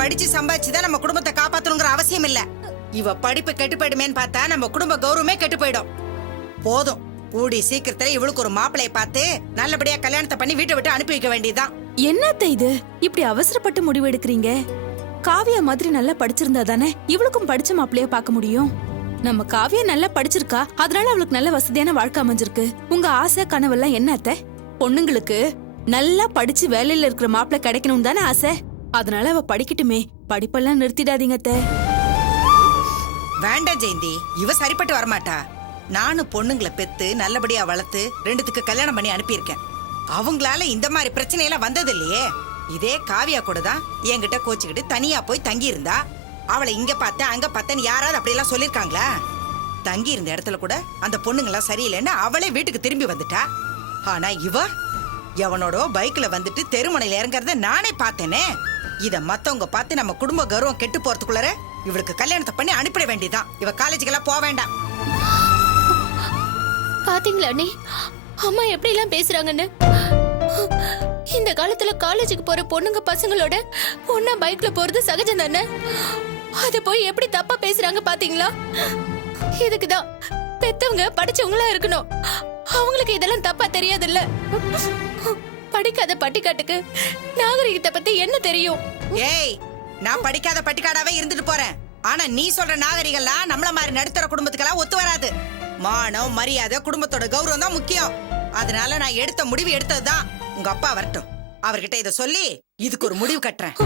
படிச்சு சம்பாதிச்சுதான் நம்ம குடும்பத்தை காப்பாத்தணுங்கிற அவசியம் இல்ல. இவ படிப்பு கெட்டு போயிடுமேன்னு பார்த்தா நம்ம குடும்ப கௌரவமே கெட்டு போயிடும். போதும், கூடி சீக்கிரத்துல இவளுக்கு ஒரு மாப்பிளைய பார்த்து நல்லபடியா கல்யாணத்தை பண்ணி வீட்டை விட்டு அனுப்பி வைக்க வேண்டியதுதான். என்னத்த இது இப்படி அவசரப்பட்டு முடிவு எடுக்கிறீங்க? காவியா மாதிரி நல்லா படிச்சிருந்தா தானே இவளுக்கும் படிச்ச மாப்பிளைய பார்க்க முடியும். நம்ம காவியா நல்லா படிச்சிருக்கா, அதனால அவளுக்கு நல்ல வசதியான வாழ்க்கை அமைஞ்சிருக்கு. உங்க ஆசை கனவெல்லாம் என்னத்த? பொண்ணுங்களுக்கு நல்லா படிச்சு வேலையில இருக்கிற மாப்பிள்ளை கிடைக்கணும் தானே ஆசை. அதனால அவ படிக்கட்டுமே, படிப்பெல்லாம் நிறுத்திடாதீங்க அத்தை. வேண்டாம் ஜெயந்தி, இவ சரிப்பட்டு வரமாட்டா. நானும் பொண்ணுங்களை பெத்து நல்லபடியா வளர்த்து ரெண்டுத்துக்கு கல்யாணம் பண்ணி அனுப்பியிருக்கேன். அவங்களால இந்த மாதிரி பிரச்சனையெல்லாம் வந்தது இல்லையே. இதே காவியா கூட தான் என்கிட்ட கோச்சுக்கிட்டு தனியா போய் தங்கி இருந்தா. அவளை இங்க பார்த்தேன் அங்க பார்த்தேன்னு யாராவது அப்படியெல்லாம் சொல்லிருக்காங்களா? தங்கி இருந்த இடத்துல கூட அந்த பொண்ணுங்கெல்லாம் சரியில்லைன்னு அவளே வீட்டுக்கு திரும்பி வந்துட்டா. ஆனா இவ எவனோட பைக்ல வந்துட்டு தெருமுனையில இறங்கறத நானே பார்த்தேனே. இத மத்தவங்க பார்த்து நம்ம குடும்ப கௌரவம் கெட்டு போறதுக்குள்ளார இவளுக்கு கல்யாணத்தை பண்ணி அனுப்பிட வேண்டியதான். இவ காலேஜுக்கெல்லாம் போக வேண்டாம். பாத்தீங்களா நீ அம்மா எப்படி எல்லாம் பேசுறாங்கன்னு? இந்த காலத்துல காலேஜுக்கு போற பொண்ணுங்க பசங்களோட ஒன்னா பைக்ல போறது சகஜம் தானே. அத போய் எப்படி தப்பா பேசுறாங்க பாத்தீங்களா? இதுக்குதான் பெத்தவங்க படிச்சவங்களா இருக்கணும். அவங்களுக்கு இதெல்லாம் தப்பா தெரியாதுல்ல. படிக்காத பட்டிக்காட்டுக்கு நாகரிகத்தை பத்தி என்ன தெரியும்? ஏய், நான் படிக்காத பட்டிக்காடாவே இருந்துட்டு போறேன். ஆனா நீ சொல்ற நாகரிகம்லாம் நம்மள மாதிரி நடுத்தர குடும்பத்துக்கெல்லாம் ஒத்து வராது. மானம் மரியாதை குடும்பத்தோட கௌரவம் தான் முக்கியம். அதனால நான் எடுத்த முடிவு எடுத்ததுதான். உங்க அப்பா வரட்டும், அவர்கிட்ட இத சொல்லி இதுக்கு ஒரு முடிவு கட்டுறேன்.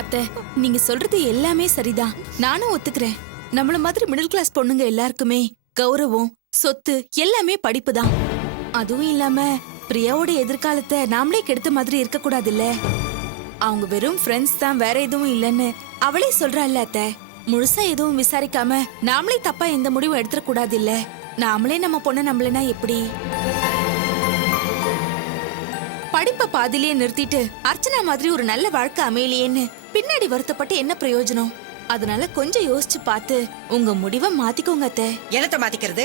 அத்தை, நீங்க சொல்றது எல்லாமே சரிதான், நானும் ஒத்துக்கிறேன். நம்மள மாதிரி மிடில் கிளாஸ் பொண்ணுங்க எல்லாருக்குமே கௌரவம் சொத்து எல்லாமே படிப்பு தான். அதுவும் இல்லாம பிரியாவோட எதிர்காலத்தை நாமளே கெடுத்த மாதிரி இருக்க கூடாது இல்ல. அவங்க வெறும் ஃப்ரெண்ட்ஸ் தான், வேற எதுவும் இல்லன்னு அவளே சொல்றாள்ல அத்தை. முழுசா எதுவும் விசாரிக்காம நாமளே தப்பா எந்த முடிவும் எடுத்துட கூடாது இல்ல. நாமளே நம்ம பொண்ணை நம்பலனா எப்படி? படிப்பை பாதிலேயே நிறுத்திட்டு அர்ச்சனா மாதிரி ஒரு நல்ல வாழ்க்கை அமையலையேன்னு பின்னாடி வருத்தப்பட்டு என்ன பிரயோஜனம்? அதனால கொஞ்சம் யோசிச்சு பார்த்து உங்க முடிவை மாத்திக்கோங்க அத்தை. என்னத்த மாத்திக்கிறது?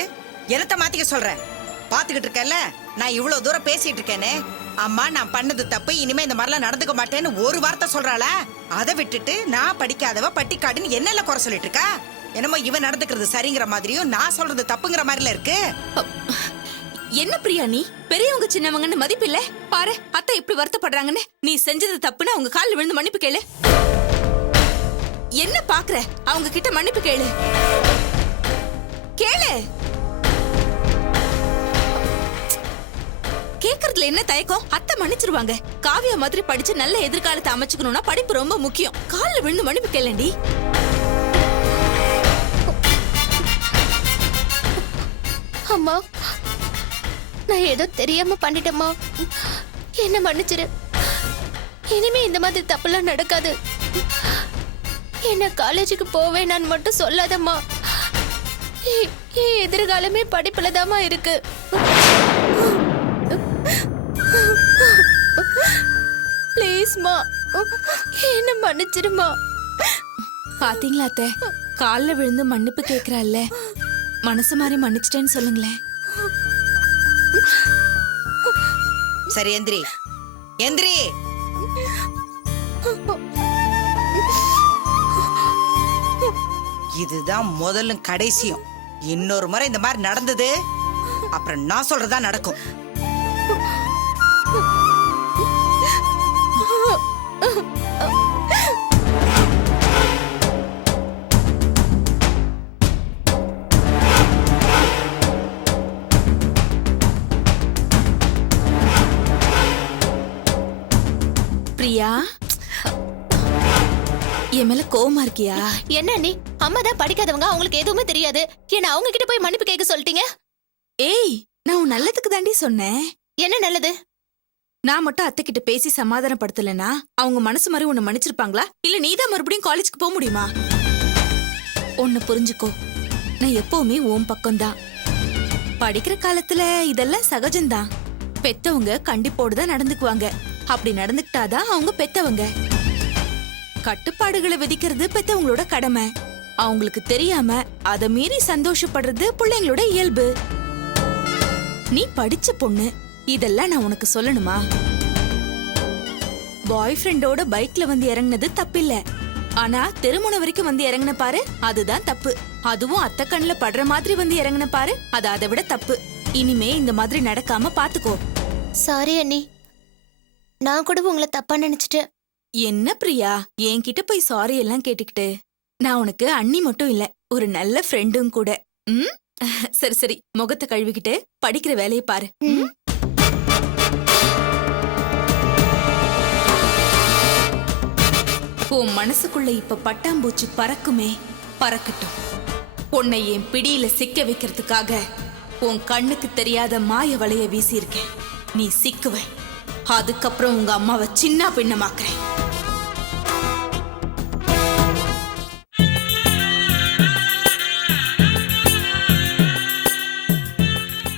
என்னத்த மாத்திக்க சொல்ற? பாத்துக்கிட்டு இருக்கேன்ல, நான் இவ்வளவு தூரம் பேசிட்டு இருக்கேனே. அம்மா நான் பண்ணது தப்பு, இனிமே இந்த மாதிரிலாம் நடந்துக்க மாட்டேன்னு ஒரு வார்த்தை சொல்றாளா? அதை விட்டுட்டு நான் படிக்காதவ பட்டிக்காடுன்னு என்னெல்ல குறை சொல்லிட்டு இருக்கா? என்னமோ இவன் நடந்துக்கிறது சரிங்கிற மாதிரியும் நான் சொல்றது தப்புங்கிற மாதிரில இருக்கு. என்ன பிரியா நீ பெரியவங்க சின்னவங்கன்னு மதிப்பு இல்ல? பாரு அத்தை எப்படி வருத்தப்படுறாங்கன்னு. நீ செஞ்சது தப்புன்னு அவங்க காலில் விழுந்து மன்னிப்பு கேளு. என்ன பாக்குற? அவங்க கிட்ட மன்னிப்பு கேளு. கேளு. கேக்குறதுல என்ன தயக்கம்? அத்தை மன்னிச்சிருவாங்க. காவியா மாதிரி படிச்சு நல்ல எதிர்காலத்தை அமைச்சுக்கணும்னா படிப்பு ரொம்ப முக்கியம். காலில் விழுந்து மன்னிப்பு கேளண்டி. அம்மா, நான் ஏதோ தெரியாம பண்ணிட்டேம்மா, என்ன மன்னிச்சிரு. இனிமே இந்த மாதிரி தப்பெல்லாம் நடக்காது. என்ன காலேஜுக்கு போவேன் நான் மட்டும் சொல்லாதம்மா. எதிர்காலமே படிப்புலதாம்மா இருக்கு. ப்ளீஸ்மா, என்ன மன்னிச்சிருமா. பாத்தீங்களா அத்தை, காலில் விழுந்து மன்னிப்பு கேக்குறாள்ல. மனசு மாதிரி மன்னிச்சிட்டேன்னு சொல்லுங்களேன். சரி எந்திரி, எந்திரி. இதுதான் முதலும் கடைசியும். இன்னொரு முறை இந்த மாதிரி நடந்தது அப்புறம் நான் சொல்றதா நடக்கும். பிரியா, என் மேல கோவமா இருக்கியா? என்ன நீ? அம்மா தான் படிக்காதவங்க, அவங்களுக்கு எதுவுமே தெரியாது. என்ன அவங்க கிட்ட போய் மன்னிப்பு கேட்க சொல்லிட்டீங்க? ஏய், நான் உன் நல்லதுக்கு தாண்டி சொன்னேன். என்ன நல்லது? நான் மட்டும் அத்தை கிட்ட பேசி சமாதானப்படுத்தலனா அவங்க மனசு மாதிரி உன்னை மன்னிச்சிருப்பாங்களா? இல்ல நீதான் மறுபடியும் காலேஜ்க்கு போக முடியுமா? ஒன்னு புரிஞ்சுக்கோ, நான் எப்பவுமே உன் பக்கம்தான். படிக்கிற காலத்துல இதெல்லாம் சகஜம்தான். பெத்தவங்க கண்டிப்போடு தான் நடந்துக்குவாங்க. அப்படி நடந்துக்கிட்டாதான் அவங்க பெத்தவங்க. கட்டுப்பாடுகளை விதிக்கிறது பெத்தவங்களோட கடமை. அவங்களுக்கு தெரியாம அதை மீறி சந்தோஷப்படுறது பிள்ளைங்களோட இயல்பு. நீ படிச்ச பொண்ணு, இதெல்லாம் நான் உனக்கு சொல்லணுமா? பாய் ஃப்ரெண்டோட பைக்ல வந்து இறங்குனது தப்பில்ல. ஆனா தெருமுனை வரைக்கும் வந்து இறங்குன பாரு, அதுதான் தப்பு. அதுவும் அத்தை கண்ணுல படுற மாதிரி வந்து இறங்குன பாரு, அது அதை விட தப்பு. இனிமே இந்த மாதிரி நடக்காம பாத்துக்கோ. சாரி அண்ணி, நான் கூட உங்களை தப்பா நினைச்சிட்டேன். என்ன பிரியா, என்கிட்ட போய் சாரி எல்லாம் கேட்டுக்கிட்டு? நான் உனக்கு அண்ணி மட்டும் இல்ல, ஒரு நல்ல ஃப்ரெண்டும் கூட. ம் சரி சரி, முகத்தை கழுவிக்கிட்டு படிக்கிற வேலையை பாரு. ம்? உன் மனசுக்குள்ள இப்ப பட்டாம்பூச்சி பறக்குமே, பறக்கட்டும். உன்னை என் பிடியில சிக்க வைக்கிறதுக்காக உன் கண்ணுக்கு தெரியாத மாய வலைய வீசியிருக்கேன். நீ சிக்குவ. அதுக்கப்புறம் உங்க அம்மாவை சின்ன பின்னமாக்குறேன்.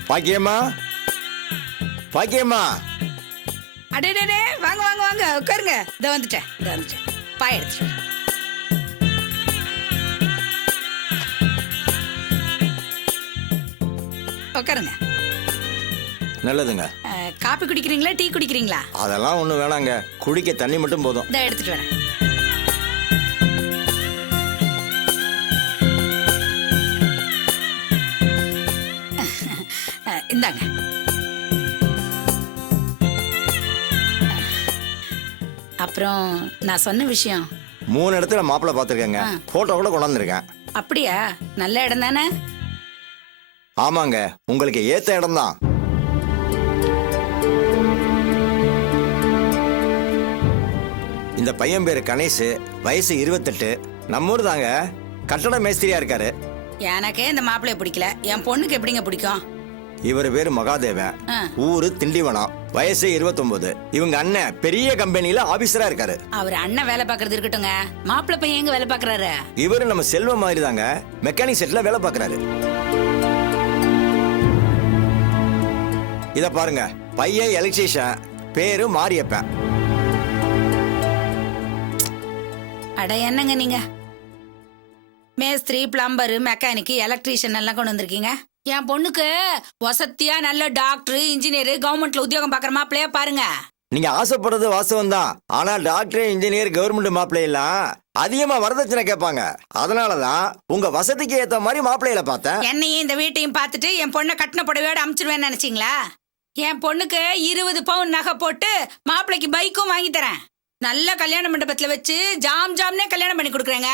பாக்கியம்மா, பாக்கியம்மா. அடே வாங்க வாங்க வாங்க உட்காருங்க. இதை வந்துட்டேன். பாய் எடுத்துட்டு உட்காருங்க. நல்லதுங்க. காப்பி குடிக்கிறீங்களா டீ குடிக்கிறீங்களா? அதெல்லாம் ஒண்ணும் வேணாங்க, குடிக்க தண்ணி மட்டும் போதும். இதை எடுத்துட்டு வரேன். இந்தாங்க. அப்புறம் நான் சொன்ன விஷயம். 3 இடத்துல மாப்பிள்ளை பார்த்துருக்கேங்க, போட்டோ கூட கொண்டாந்துருக்கேன். அப்படியா? நல்ல இடம் தானே? ஆமாங்க, உங்களுக்கு ஏத்த இடம் தான். இந்த பையன் பேரு கணேஷ், வயசு 28, நம்மூர் தாங்க. கட்டட மேஸ்திரியா இருக்காரு. எனக்கே இந்த மாப்பிள்ளைய பிடிக்கல, என் பொண்ணுக்கு எப்படிங்க பிடிக்கும்? இவர் பேரு மகாதேவன், ஊரு திண்டிவனம், வயசு 29. இவங்க அண்ணன் பெரிய கம்பெனில ஆபீசரா இருக்காரு. அவர் அண்ணன் வேலை பாக்குறது இருக்கட்டுங்க, மாப்பிள்ளை பையன் எங்க வேலை பாக்குறாரு? இவரு நம்ம செல்வம் மாதிரி தாங்க, மெக்கானிக் செட்ல வேலை பாக்குறாரு. இத பாருங்க, பையன் எலக்ட்ரீஷியன், பேரு மாரியப்பன். அட என்னங்க நீங்க, மேஸ்திரி, பிளம்பர், மெக்கானிக், எலக்ட்ரீஷியன் எல்லாம் கொண்டு வந்திருக்கீங்க. என் பொண்ணுக்கு வசதியா நல்ல டாக்டர், இன்ஜினியர், கவர்மெண்ட்ல உத்தியோகம் பாக்குற மாப்பிள்ளையா பாருங்க. நீங்க ஆசைப்படுறது வாஸ்தவம் தான். ஆனா டாக்டர், இன்ஜினியர், கவர்மெண்ட் மாப்பிள்ளை எல்லாம் அதிகமா வரதட்சணை கேட்பாங்க. அதனாலதான் உங்க வசதிக்கு ஏத்த மாதிரி மாப்பிள்ளையில பார்த்தேன். என்னையும் இந்த வீட்டையும் பார்த்துட்டு என் பொண்ணை கட்டின புடவையோட அமிச்சிருவேன்னு நினைச்சீங்களா? என் பொண்ணுக்கு 20 பவுன் நகை போட்டு மாப்பிள்ளைக்கு பைக்கும் வாங்கி தரேன். நல்ல கல்யாண மண்டபத்துல வச்சு ஜாம்னே கல்யாணம் பண்ணி கொடுக்குறேங்க.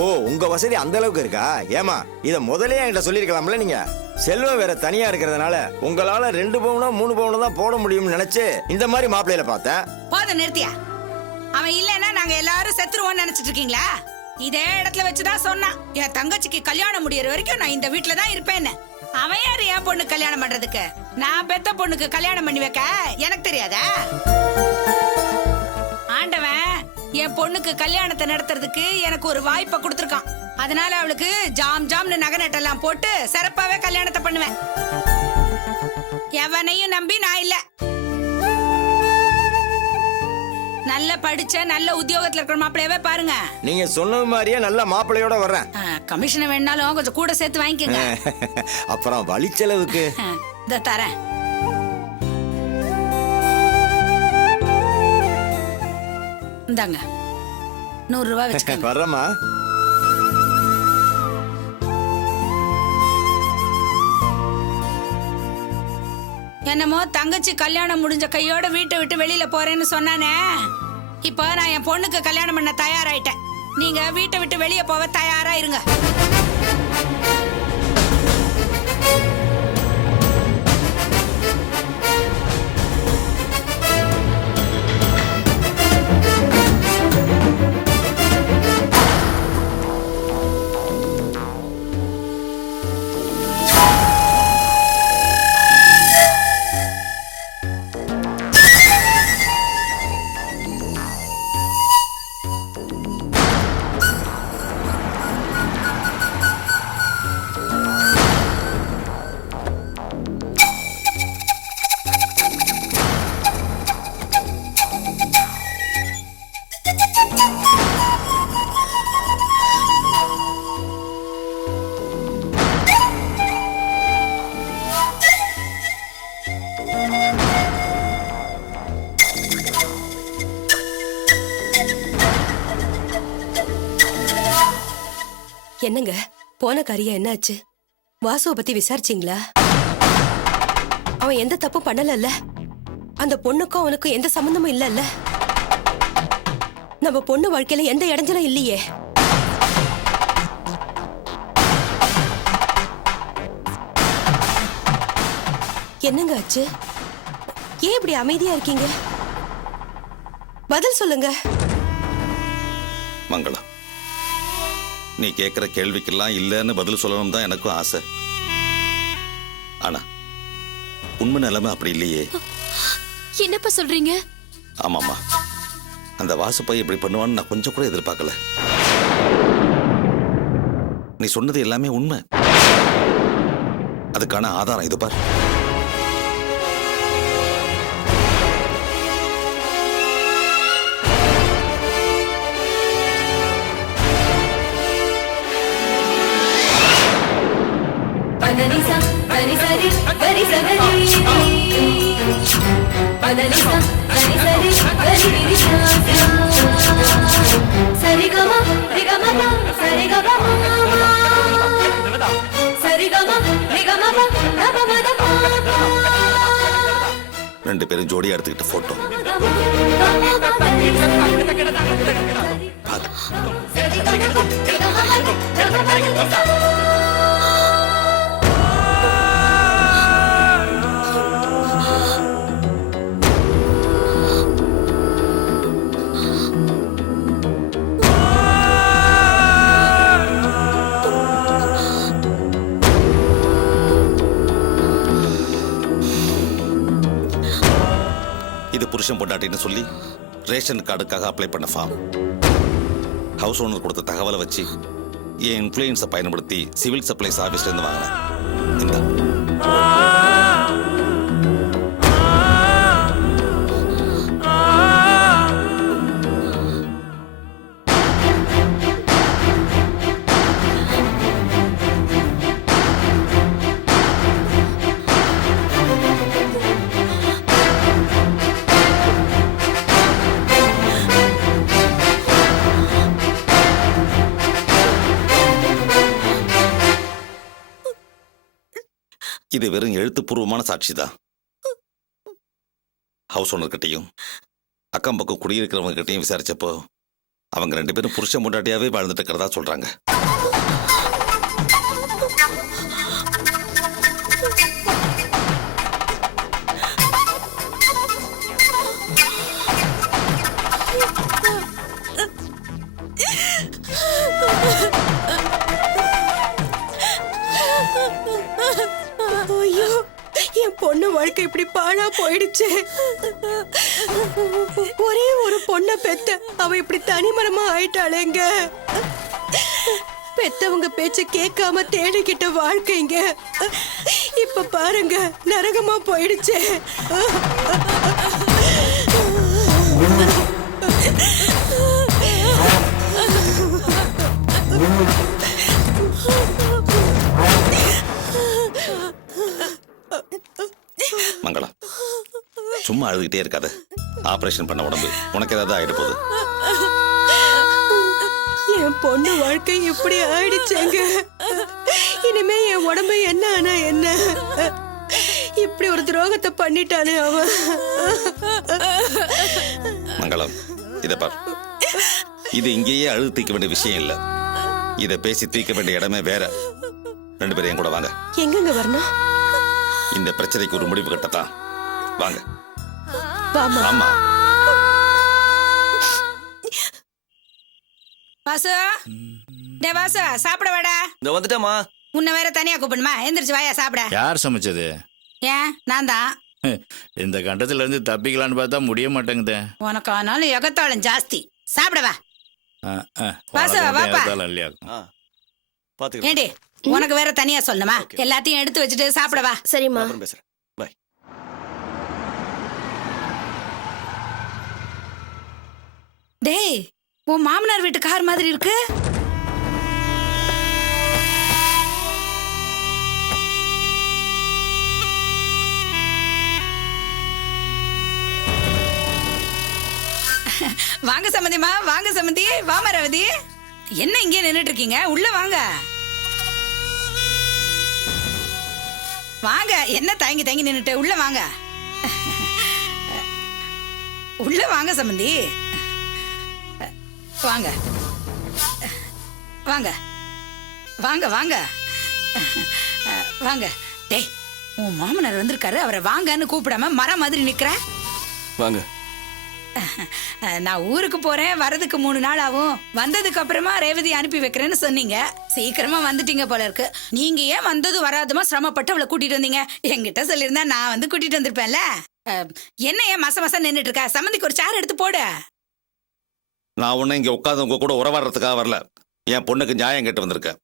ஓ, உங்க வசதி அந்த அளவுக்கு இருக்கா? ஏமா, இத முதலே என்கிட்ட சொல்லிருக்கலாம்ல. நீங்க செல்வம் வேற தனியா இருக்கிறதுனால உங்களால 2 பவுனோ 3 பவுனோ தான் போட முடியும்னு நினைச்சு இந்த மாதிரி மாப்பிள்ளையில பார்த்தேன். போத நிறுத்தியா? அவன் இல்லைன்னா நாங்க எல்லாரும் செத்துருவோம்னு நினைச்சிட்டு இருக்கீங்களா? இதே இடத்துல வச்சுதான் சொன்னான், என் தங்கச்சிக்கு கல்யாணம் முடியற வரைக்கும் நான் இந்த வீட்டுல தான் இருப்பேன்னு. அவன் யாரு என் பொண்ணு கல்யாணம் பண்றதுக்கு? நான் பெத்த பொண்ணுக்கு கல்யாணம் பண்ணி வைக்க எனக்கு தெரியாதா? ஆண்டவன் என் பொண்ணுக்கு கல்யாணத்தை நடத்துறதுக்கு எனக்கு ஒரு வாய்ப்பை கொடுத்துருக்கான். அதனால அவளுக்கு ஜாம்னு நகை நட்டெல்லாம் போட்டு சிறப்பாவே கல்யாணத்தை பண்ணுவேன். எவனையும் நம்பி நான் இல்ல. நல்ல படிச்ச நல்ல உத்தியோகத்துல இருக்கிற மாப்பிள்ளையவே பாருங்க. நீங்க சொன்னது மாதிரியே நல்ல மாப்பிள்ளையோட வர்றேன். கமிஷன் வேணாலும் கொஞ்சம் கூட சேர்த்து வாங்கிக்கோங்க. அப்புறம் வழிச்செலவுக்கு இத தரேன். இந்தாங்க 100 ரூபாய் வச்சுக்கோங்க. வர்றமா. என்னமோ தங்கச்சி கல்யாணம் முடிஞ்ச கையோட வீட்டை விட்டு வெளியில போறேன்னு சொன்னானே, இப்போ நான் என் பொண்ணுக்கு கல்யாணம் பண்ண தயாராயிட்டேன். நீங்க வீட்டை விட்டு வெளியே போக தயாரா இருங்க. என்னங்க போன காரியம் என்னாச்சு? வாசுவ பத்தி விசாரிச்சீங்களா? அவன் எந்த தப்பும் பண்ணலல்ல? அந்த பொண்ணுக்கும் அவனுக்கும் எந்த சம்பந்தமும் இல்லல்ல? நம்ம பொண்ணு வாழ்க்கையில எந்த இடைஞ்சலும் இல்லையே. என்னங்க ஆச்சு? ஏன் இப்படி அமைதியா இருக்கீங்க? பதில் சொல்லுங்க. மங்களம், நீ கேட்கிற கேள்விக்கெல்லாம் இல்லைன்னு பதில் சொல்லணும் தான் எனக்கும் ஆசை. ஆனா உண்மை நிலைமை அப்படி இல்லையே. என்னப்பா சொல்றீங்க? ஆமாம்மா, அந்த வாசுப்பை இப்படி பண்ணுவான்னு நான் கொஞ்சம் கூட எதிர்பார்க்கல. நீ சொன்னது எல்லாமே உண்மை. அதுக்கான ஆதாரம் இது பார். ரெண்டு பேரும் ஜோடியா எடுத்துக்கிட்ட போட்டோ. பாரு. இது புருஷன் பொண்டாட்டின்னு சொல்லி ரேஷன் கார்டுக்காக அப்ளை பண்ண ஃபார்ம். ஹவுஸ் ஓனர் கொடுத்த தகவலை வச்சு என் இன்ஃப்ளூயன்ஸை பயன்படுத்தி சிவில் சப்ளைஸ் ஆஃபீஸ்லேருந்து வாங்கினேன். இந்த இது வெறும் எழுத்துப்பூர்வமான சாட்சி தான். ஹவுஸ் ஓனர்கிட்டையும் அக்கம் பக்கம் குடியிருக்கிறவங்க கிட்டையும் விசாரிச்சப்போ அவங்க ரெண்டு பேரும் புருஷன் பொண்டாட்டியாவே வாழ்ந்துட்டு இருக்கிறதா சொல்றாங்க. ஐயோ, என் பொண்ணு வாழ்க்கை இப்படி பாழா போயிடுச்சு. ஒரே ஒரு பொண்ணை பெத்த அவ இப்படி தனிமரமா ஆயிட்டாளேங்க. பெத்தவங்க பேச்ச கேட்காம தேடிக்கிட்ட வாழ்க்கைங்க இப்ப பாருங்க நரகமா போயிடுச்சு. மங்களம், சும்மா அழுதுகிட்டே இருக்காத. ஆபரேஷன் பண்ண உடம்பு உனக்கு ஏதாவது ஆயிட போகுது. என் பொண்ணு வாழ்க்கை இப்படி ஆயிடுச்சேங்க. இனிமே என் உடம்பு என்ன ஆனா என்ன? இப்படி ஒரு துரோகத்தை பண்ணிட்டானே அவன். மங்களம், இத பார். இது இங்கேயே அழுது தீர்க்க வேண்டிய விஷயம் இல்ல. இத பேசி தீர்க்க வேண்டிய இடமே வேற. ரெண்டு பேரும் என் கூட வாங்க. எங்கங்க வரணும்? இந்த பிரச்சனைக்கு ஒரு முடிவு கட்டத்தான் வாங்க. வாமா. ஆமா. வாசு, டே வாசு, சாப்பிட வாடா. இந்த வந்துட்டேமா. உன்னை வேற தனியா கூப்பிடுமா? எந்திரிச்சு வாயா சாப்பிட. யார் சமைச்சது? ஏன் நான் தான். இந்த கண்டத்துல இருந்து தப்பிக்கலான்னு பார்த்தா முடிய மாட்டேங்குதே. உனக்கு ஆனாலும் எகத்தாளம் ஜாஸ்தி. சாப்பிட வா. வாசு, உனக்கு மட்டும் வாப்பா. ஏத்தாலும் இல்லையா? பாத்துக்கலாம். ஏண்டி உனக்கு வேற தனியா சொல்லணுமா? எல்லாத்தையும் எடுத்து வச்சுட்டு சாப்பிட வா. சரிம்மா. அப்புறம் பேசுறேன். பை. டேய், உன் மாமனார் வீட்டு கார் மாதிரி இருக்கு. வாங்க சம்மந்திமா, வாங்க சம்மந்தி. வாமா ரவதி. என்ன இங்கே நின்னுட்டு இருக்கீங்க? உள்ள வாங்க. வாங்க, என்ன தயங்கி தயங்கி நின்னுட்டு உள்ள வாங்க. உள்ள வாங்க சம்பந்தி. வாங்க வாங்க வாங்க வாங்க வாங்க. டேய், உன் மாமனார் வந்திருக்காரு, அவரை வாங்கன்னு கூப்பிடாம மரம் மாதிரி நிக்கிற. வாங்க. நான் ஊருக்கு போறேன், வரதுக்கு 3 நாள் ஆகும். வந்ததுக்கு அப்புறமா ரேவதி அனுப்பி வைக்கிறேன்னு சொன்னீங்க. சீக்கிரமா வந்துட்டீங்க போல இருக்கு. நீங்க ஏன் வந்தது வராதுமா சிரமப்பட்டு அவளை கூட்டிட்டு வந்தீங்க? என்கிட்ட சொல்லியிருந்தா நான் வந்து கூட்டிட்டு வந்திருப்பேன்ல. என்ன ஏன் மச மசம் நின்னுட்டு இருக்க? சம்மந்திக்கு ஒரு சேர் எடுத்து போடு. நான் ஒன்னும் இங்க உட்காந்து உங்க கூட உறவாடுறதுக்காக வரல. என் பொண்ணுக்கு நியாயம் கேட்டு வந்திருக்கேன்.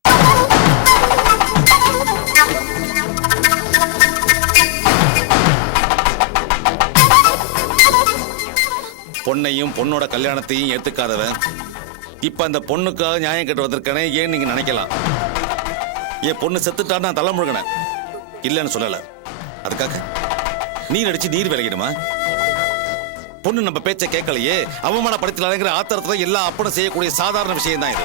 பொண்ணையும் பொண்ணோட கல்யாணத்தையும் ஏத்துக்காதவன் இப்ப அந்த பொண்ணுக்காக நியாயம் கேட்டு வந்திருக்கேனே ஏன் நீங்க நினைக்கலாம். என் பொண்ணு செத்துட்டா நான் தலை முழுகினேன் இல்லைன்னு சொல்லல. அதுக்காக நீர் அடிச்சு நீர் விலகிடுமா? பொண்ணு நம்ம பேச்ச கேட்கலையே, அவமானப்படுத்தலாங்கிற ஆத்திரத்துல எல்லா அப்பனும் செய்யக்கூடிய சாதாரண விஷயம் தான் இது.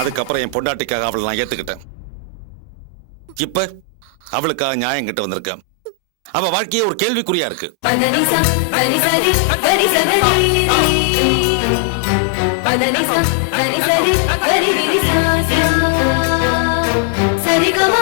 அதுக்கப்புறம் என் பொண்டாட்டிக்காக அவளை நான் ஏத்துக்கிட்டேன். இப்ப அவளுக்காக நியாயம் கிட்ட வந்திருக்கேன். அவ வாழ்க்கையே ஒரு கேள்விக்குறியா இருக்கு. சரிகமா